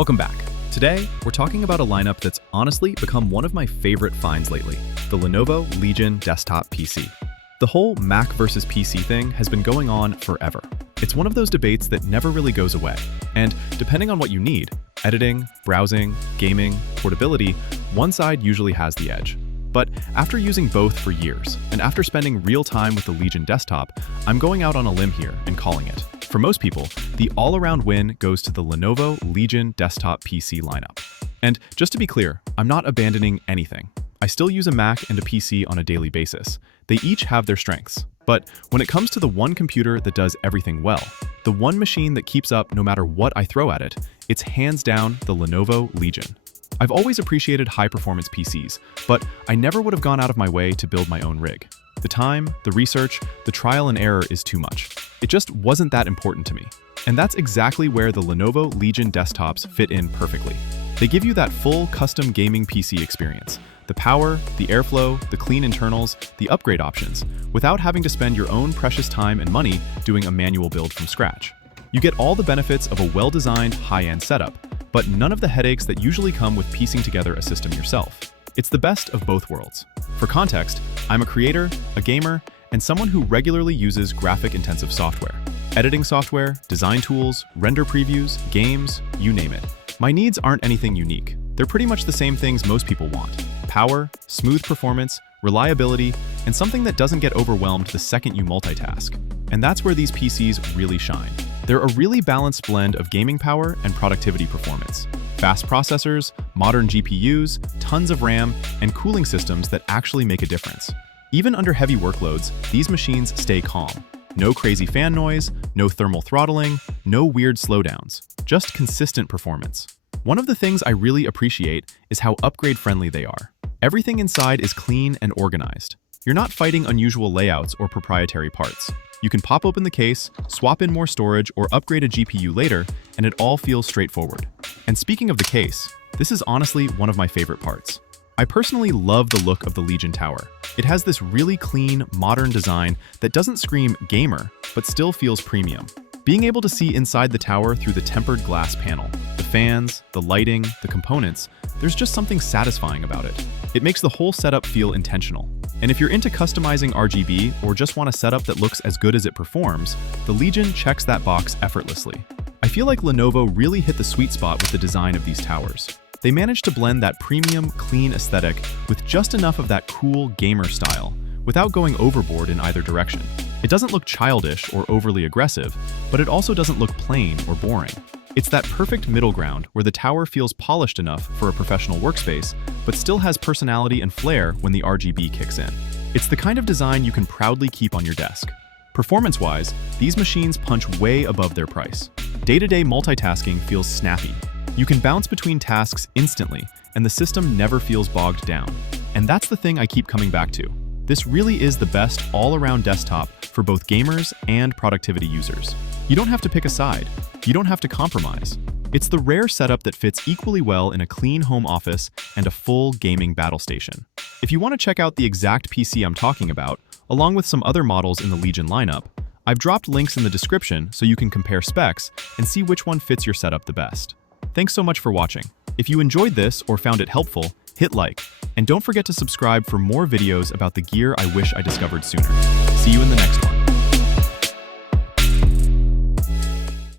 Welcome back. Today, we're talking about a lineup that's honestly become one of my favorite finds lately, the Lenovo Legion desktop PC. The whole Mac versus PC thing has been going on forever. It's one of those debates that never really goes away, and depending on what you need, editing, browsing, gaming, portability, one side usually has the edge. But after using both for years, and after spending real time with the Legion desktop, I'm going out on a limb here and calling it. For most people, the all-around win goes to the Lenovo Legion desktop PC lineup. And just to be clear, I'm not abandoning anything. I still use a Mac and a PC on a daily basis. They each have their strengths. But when it comes to the one computer that does everything well, the one machine that keeps up no matter what I throw at it, it's hands down the Lenovo Legion. I've always appreciated high-performance PCs, but I never would have gone out of my way to build my own rig. The time, the research, the trial and error is too much. It just wasn't that important to me. And that's exactly where the Lenovo Legion desktops fit in perfectly. They give you that full custom gaming PC experience. The power, the airflow, the clean internals, the upgrade options, without having to spend your own precious time and money doing a manual build from scratch. You get all the benefits of a well-designed, high-end setup, but none of the headaches that usually come with piecing together a system yourself. It's the best of both worlds. For context, I'm a creator, a gamer, and someone who regularly uses graphic-intensive software. Editing software, design tools, render previews, games, you name it. My needs aren't anything unique. They're pretty much the same things most people want. Power, smooth performance, reliability, and something that doesn't get overwhelmed the second you multitask. And that's where these PCs really shine. They're a really balanced blend of gaming power and productivity performance. Fast processors, modern GPUs, tons of RAM, and cooling systems that actually make a difference. Even under heavy workloads, these machines stay calm. No crazy fan noise, no thermal throttling, no weird slowdowns, just consistent performance. One of the things I really appreciate is how upgrade-friendly they are. Everything inside is clean and organized. You're not fighting unusual layouts or proprietary parts. You can pop open the case, swap in more storage, or upgrade a GPU later, and it all feels straightforward. And speaking of the case, this is honestly one of my favorite parts. I personally love the look of the Legion Tower. It has this really clean, modern design that doesn't scream gamer, but still feels premium. Being able to see inside the tower through the tempered glass panel, the fans, the lighting, the components, there's just something satisfying about it. It makes the whole setup feel intentional. And if you're into customizing RGB or just want a setup that looks as good as it performs, the Legion checks that box effortlessly. I feel like Lenovo really hit the sweet spot with the design of these towers. They managed to blend that premium, clean aesthetic with just enough of that cool gamer style, without going overboard in either direction. It doesn't look childish or overly aggressive, but it also doesn't look plain or boring. It's that perfect middle ground where the tower feels polished enough for a professional workspace, but still has personality and flair when the RGB kicks in. It's the kind of design you can proudly keep on your desk. Performance-wise, these machines punch way above their price. Day-to-day multitasking feels snappy. You can bounce between tasks instantly, and the system never feels bogged down. And that's the thing I keep coming back to. This really is the best all-around desktop for both gamers and productivity users. You don't have to pick a side. You don't have to compromise. It's the rare setup that fits equally well in a clean home office and a full gaming battle station. If you want to check out the exact PC I'm talking about, along with some other models in the Legion lineup, I've dropped links in the description so you can compare specs and see which one fits your setup the best. Thanks so much for watching. If you enjoyed this or found it helpful, hit like, and don't forget to subscribe for more videos about the gear I wish I discovered sooner. See you in the next one.